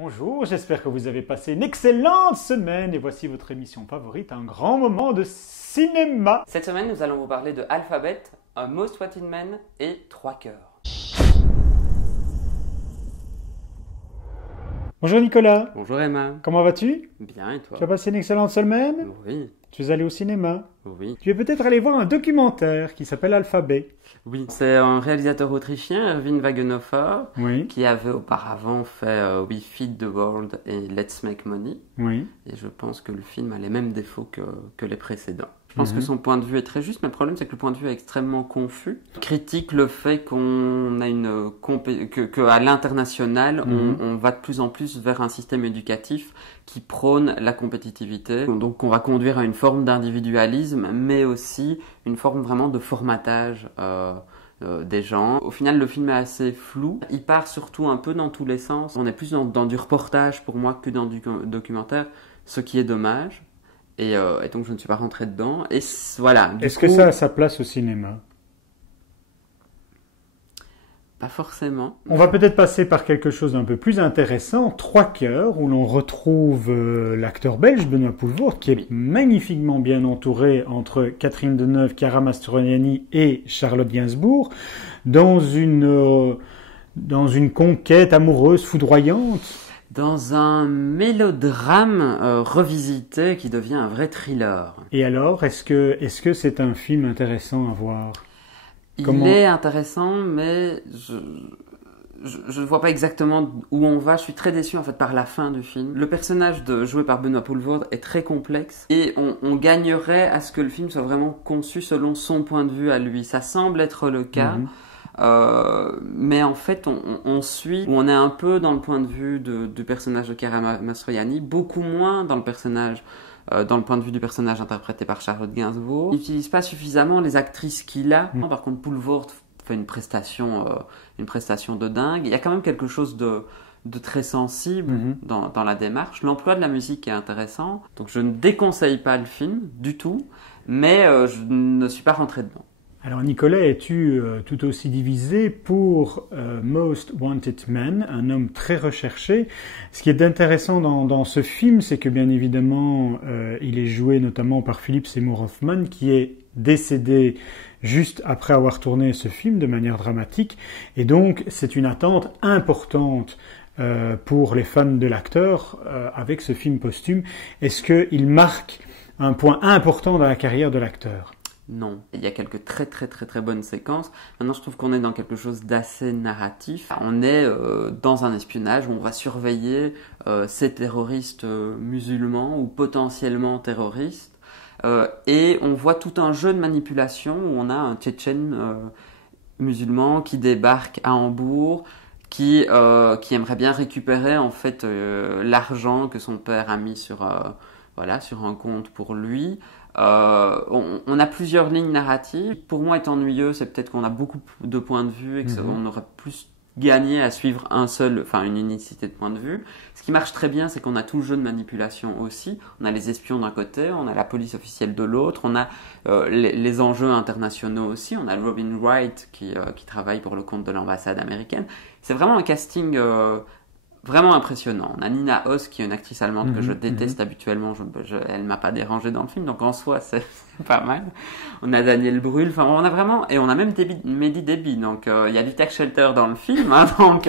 Bonjour, j'espère que vous avez passé une excellente semaine et voici votre émission favorite, un grand moment de cinéma. Cette semaine, nous allons vous parler de Alphabet, A Most Wanted Man et Trois cœurs. Bonjour Nicolas. Bonjour Emma. Comment vas-tu? Bien et toi? Tu as passé une excellente semaine? Oui. Tu es allé au cinéma? Oui. Tu es peut-être allé voir un documentaire qui s'appelle Alphabet. Oui. C'est un réalisateur autrichien, Erwin Wagenhofer, Oui. qui avait auparavant fait We Feed the World et Let's Make Money. Oui. Et je pense que le film a les mêmes défauts que les précédents. Je pense que son point de vue est très juste, mais le problème c'est que le point de vue est extrêmement confus. Il critique le fait qu'on a qu'à l'international, on va de plus en plus vers un système éducatif qui prône la compétitivité. Donc on va conduire à une forme d'individualisme, mais aussi une forme vraiment de formatage des gens. Au final, le film est assez flou. Il part surtout un peu dans tous les sens. On est plus dans du reportage pour moi que dans du documentaire, ce qui est dommage. Et donc je ne suis pas rentré dedans. Et voilà. Est-ce que ça a sa place au cinéma? Pas forcément. On va peut-être passer par quelque chose d'un peu plus intéressant, Trois cœurs, où l'on retrouve l'acteur belge Benoît Poelvoort, qui est magnifiquement bien entouré entre Catherine Deneuve, Chiara Mastroianni et Charlotte Gainsbourg, dans une conquête amoureuse foudroyante. Dans un mélodrame revisité qui devient un vrai thriller. Et alors, est-ce que c'est un film intéressant à voir? Il est intéressant, mais je ne vois pas exactement où on va. Je suis très déçu en fait par la fin du film. Le personnage joué par Benoît Poelvoort est très complexe et on gagnerait à ce que le film soit vraiment conçu selon son point de vue à lui. Ça semble être le cas. Mais en fait, on suit, on est un peu dans le point de vue du personnage de Chiara Mastroianni, beaucoup moins dans le point de vue du personnage interprété par Charlotte Gainsbourg. Il n'utilise pas suffisamment les actrices qu'il a. Par contre, Poelvoort fait une prestation de dingue. Il y a quand même quelque chose de très sensible dans la démarche. L'emploi de la musique est intéressant. Donc je ne déconseille pas le film du tout, mais je ne suis pas rentré dedans. Alors Nicolas, es-tu tout aussi divisé pour Most Wanted Man, un homme très recherché? Ce qui est intéressant dans ce film, c'est que bien évidemment, il est joué notamment par Philip Seymour Hoffman, qui est décédé juste après avoir tourné ce film de manière dramatique. Et donc, c'est une attente importante pour les fans de l'acteur avec ce film posthume. Est-ce qu'il marque un point important dans la carrière de l'acteur? Non. Il y a quelques très bonnes séquences. Maintenant, je trouve qu'on est dans quelque chose d'assez narratif. On est dans un espionnage où on va surveiller ces terroristes musulmans ou potentiellement terroristes. Et on voit tout un jeu de manipulation où on a un Tchétchène musulman qui débarque à Hambourg, qui aimerait bien récupérer en fait l'argent que son père a mis sur un compte pour lui. On a plusieurs lignes narratives. Pour moi, est ennuyeux, c'est peut-être qu'on a beaucoup de points de vue et qu'on aurait plus gagné à suivre une unicité de points de vue. Ce qui marche très bien, c'est qu'on a tout le jeu de manipulation aussi. On a les espions d'un côté, on a la police officielle de l'autre, on a les enjeux internationaux aussi. On a Robin Wright qui travaille pour le compte de l'ambassade américaine. C'est vraiment un casting vraiment impressionnant. On a Nina Hoss, qui est une actrice allemande que je déteste habituellement. Elle m'a pas dérangé dans le film, donc en soi, c'est pas mal. On a Daniel Brühl, enfin, on a vraiment, et on a même Mehdi Déby. Donc, il y a du Tax Shelter dans le film, hein, donc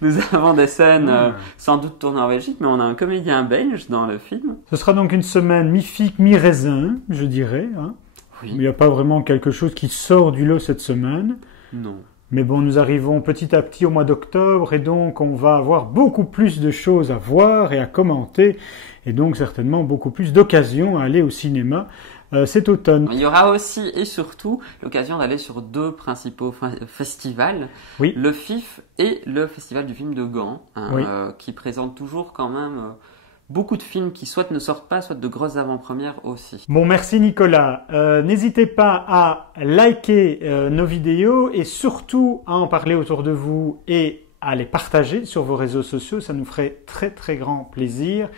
nous avons des scènes sans doute tournées en Belgique, mais on a un comédien belge dans le film. Ce sera donc une semaine mi-figue, mi-raisin, je dirais. Hein. Oui. Il n'y a pas vraiment quelque chose qui sort du lot cette semaine. Non. Mais bon, nous arrivons petit à petit au mois d'octobre et donc on va avoir beaucoup plus de choses à voir et à commenter et donc certainement beaucoup plus d'occasions à aller au cinéma cet automne. Il y aura aussi et surtout l'occasion d'aller sur deux principaux festivals, le FIF et le Festival du film de Gand, qui présentent toujours quand même beaucoup de films qui soit ne sortent pas, soit de grosses avant-premières aussi. Bon, merci Nicolas. N'hésitez pas à liker nos vidéos et surtout à en parler autour de vous et à les partager sur vos réseaux sociaux. Ça nous ferait très grand plaisir.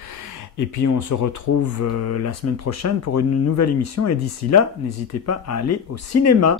Et puis on se retrouve la semaine prochaine pour une nouvelle émission. Et d'ici là, n'hésitez pas à aller au cinéma.